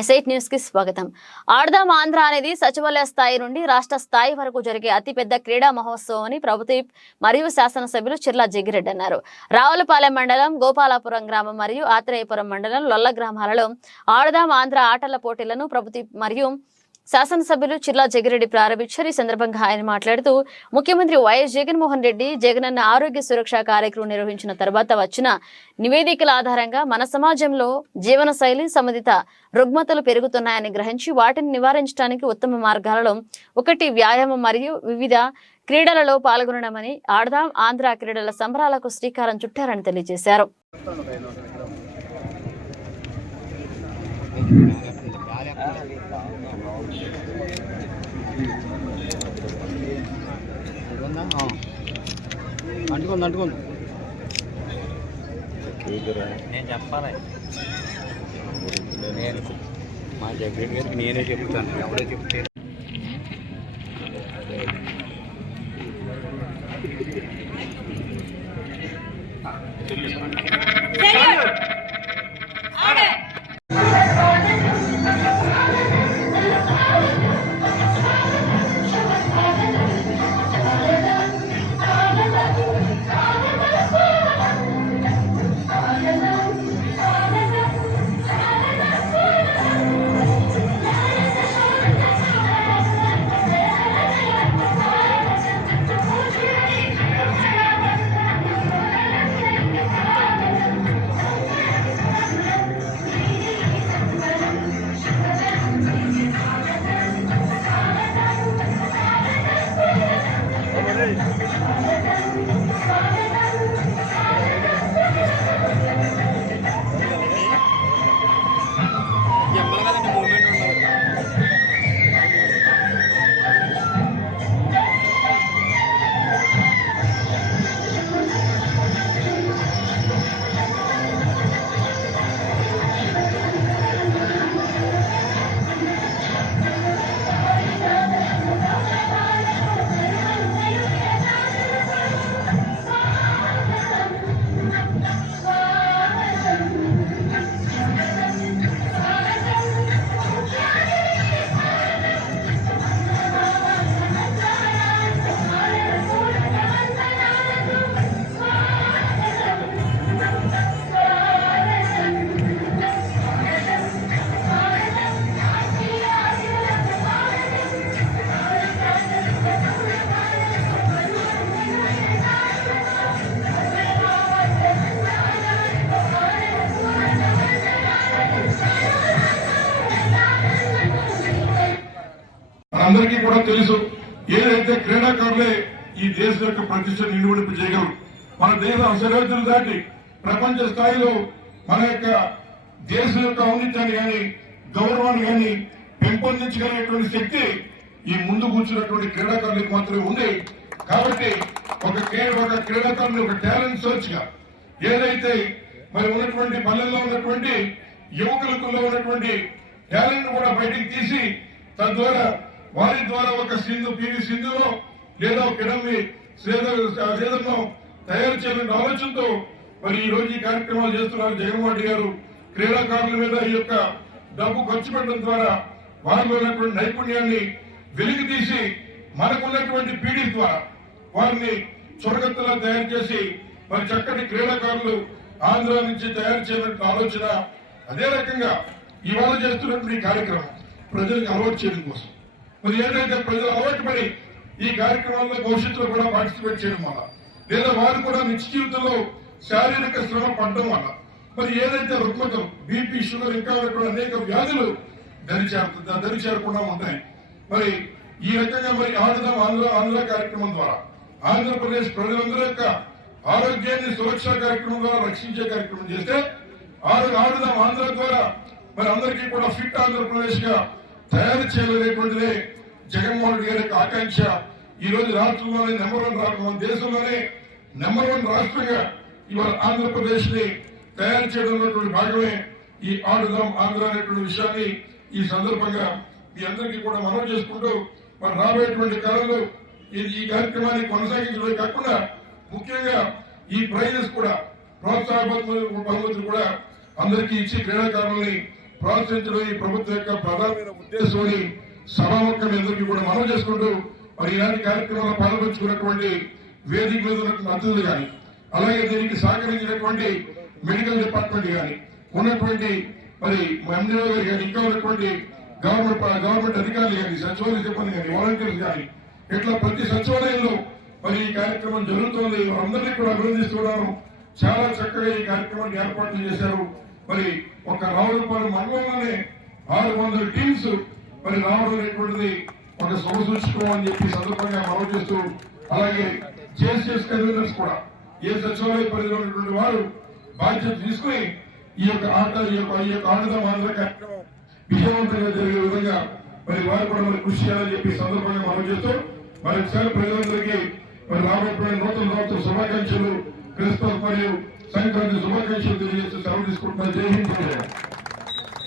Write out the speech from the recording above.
ఎస్ఐట్ న్యూస్కి స్వాగతం. ఆడదాం ఆంధ్ర అనేది సచివాలయ స్థాయి నుండి రాష్ట్ర స్థాయి వరకు జరిగే అతిపెద్ద క్రీడా మహోత్సవం అని ప్రభుత్వ మరియు శాసనసభ్యులు చిర్లా జగ్గిరెడ్డి అన్నారు. రావులపాలెం మండలం గోపాలాపురం గ్రామం మరియు ఆత్రేయపురం మండలం లొల్ల గ్రామాలలో ఆడదాం ఆంధ్ర ఆటల పోటీలను ప్రభుత్వ మరియు శాసనసభ్యులు చిర్లా జగిరెడ్డి ప్రారంభించారు. ఈ సందర్భంగా ఆయన మాట్లాడుతూ ముఖ్యమంత్రి వైఎస్ జగన్మోహన్ రెడ్డి జగనన్న ఆరోగ్య సురక్ష కార్యక్రమం నిర్వహించిన తర్వాత వచ్చిన నివేదికల ఆధారంగా మన సమాజంలో జీవనశైలి సంబంధిత రుగ్మతలు పెరుగుతున్నాయని గ్రహించి వాటిని నివారించడానికి ఉత్తమ మార్గాలలో ఒకటి వ్యాయామం మరియు వివిధ క్రీడలలో పాల్గొనడమని ఆడదాం ఆంధ్ర క్రీడల సంబరాలకు శ్రీకారం చుట్టారని తెలియజేశారు. అంటుకుంది అంటుకుంది నేను చెప్పాలి. నేను మా జగన్ గారికి నేనే చెప్తాను. ఎవరో చెప్తే అందరికీ కూడా తెలుసు ఏదైతే క్రీడాకారులే ఈ దేశం యొక్క ప్రతిష్ట నిలువడింపు చేయగలం మన దేశ సరిహద్దులు దాటి ప్రపంచ స్థాయిలో మన యొక్క దేశం యొక్క ఔన్నత్యాన్ని కానీ గౌరవాన్ని కానీ పెంపొందించగలిగేటువంటి శక్తి ఈ ముందు కూర్చున్నటువంటి క్రీడాకారులకు మాత్రమే ఉంది. కాబట్టి ఒక ఒక క్రీడాకారుని ఒక టాలెంట్ సర్చ్గా ఏదైతే మరి ఉన్నటువంటి పల్లెల్లో ఉన్నటువంటి యువకులకు ఉన్నటువంటి టాలెంట్ కూడా బయటికి తీసి తద్వారా వారి ద్వారా ఒక సింధు పివి సింధులో లేదా ఒక కిడమ్మి తయారు చేయాలనే ఆలోచనతో మరి ఈ రోజు ఈ కార్యక్రమాలు చేస్తున్నారు జగన్మోహన్ రెడ్డి గారు. క్రీడాకారుల మీద ఈ యొక్క డబ్బు ఖర్చు పెట్టడం ద్వారా వారిలో ఉన్నటువంటి నైపుణ్యాన్ని వెలికి తీసి మనకున్నటువంటి పీడి ద్వారా వారిని చురగత్తలా తయారు చేసి మరి చక్కటి క్రీడాకారులు ఆంధ్ర నుంచి తయారు చేయాలంటే ఆలోచన అదే రకంగా ఇవాళ చేస్తున్నటువంటి కార్యక్రమం. ప్రజలకు అలవాటు చేయడం కోసం. మరి ఏదైతే ప్రజలు అలవాటు పడి ఈ కార్యక్రమాల్లో భవిష్యత్తులో కూడా పార్టిసిపేట్ చేయడం వల్ల లేదా వారు కూడా నిత్య జీవితంలో శారీరక శ్రమ పడడం వల్ల మరి ఏదైతే రుగ్మతలు బీపీ షుగర్ ఇంకా అనేక వ్యాధులు దరి చేరుతుంది దరి చేరకుండా ఉంటాయి మరి ఈ రకంగా మరి ఆడదాం ఆంధ్ర ఆంధ్ర కార్యక్రమం ద్వారా ఆంధ్రప్రదేశ్ ప్రజలందరి యొక్క ఆరోగ్యాన్ని సురక్ష కార్యక్రమం ద్వారా రక్షించే కార్యక్రమం చేస్తే ఆరు ఆడుదాం ఆంధ్ర ద్వారా మరి అందరికీ కూడా ఫిట్ ఆంధ్రప్రదేశ్గా తయారు చేయాలనేటువంటిదే జగన్మోహన్ రెడ్డి గారి యొక్క ఆకాంక్ష. ఈ రోజు రాష్ట్రంలోనే నెంబర్ వన్ రాష్ట్రం మన దేశంలోనే నెంబర్ వన్ రాష్ట్రంగా ఇవాళ ఆంధ్రప్రదేశ్ని తయారు చేయడం భాగమే ఈ ఆడుదాం ఆంధ్ర అనేటువంటి విషయాన్ని ఈ సందర్భంగా మీ అందరికీ కూడా మనవి చేసుకుంటూ మరి రాబోయేటువంటి కాలంలో ఈ ఈ కార్యక్రమాన్ని కొనసాగించడమే కాకుండా ముఖ్యంగా ఈ ప్రైజెస్ కూడా ప్రోత్సాహ బహుమతులు బహుమతులు కూడా అందరికీ ఇచ్చి క్రీడాకారుల్ని ప్రోత్సహించడం ఈ ప్రభుత్వం యొక్క ప్రధానమైన ఉద్దేశం అని సభాముఖం ఎందుకు కూడా మనం చేసుకుంటూ మరి ఇలాంటి కార్యక్రమాలు పాల్పంచుకున్నటువంటి వేదిక మీద అతిథులు కానీ అలాగే దీనికి సహకరించినటువంటి మెడికల్ డిపార్ట్మెంట్ కానీ ఉన్నటువంటి మరి ఎండిఓ గారు కానీ ఇంకా ఉన్నటువంటి గవర్నమెంట్ గవర్నమెంట్ అధికారులు కానీ సచివాలయ సిబ్బంది కానీ వాలంటీర్లు కానీ ఇట్లా ప్రతి సచివాలయంలో మరి ఈ కార్యక్రమం జరుగుతోంది. అందరినీ కూడా అభినందిస్తున్నాను. చాలా చక్కగా ఈ కార్యక్రమాన్ని ఏర్పాట్లు చేశారు. మరి ఒక రావులపాలెం మండలంలోనే ఆరు వందల టీమ్స్ మరి రావడం అనేటువంటిది ఒక సమసూచకం అని చెప్పి సందర్భంగా మనం చేస్తూ అలాగే జేసీఎస్ కన్వీనర్స్ కూడా ఏ సచివాలయ పరిధిలో ఉన్నటువంటి వారు బాధ్యత తీసుకుని ఈ యొక్క ఆట ఈ యొక్క ఈ యొక్క ఆడదాం ఆంధ్ర కార్యక్రమం విజయవంతంగా జరిగే విధంగా మరి వారు కూడా మరి కృషి చేయాలని చెప్పి సందర్భంగా మనం చేస్తూ మరి ఒకసారి ప్రజలందరికీ మరి రాబోయే నూతన సంవత్సర శుభాకాంక్షలు క్రిస్మస్ మరియు సంక్రాంతి శుభాకాంక్షలు తెలియజేస్తూ సెలవు తీసుకుంటున్నాను. జై హింద్ జై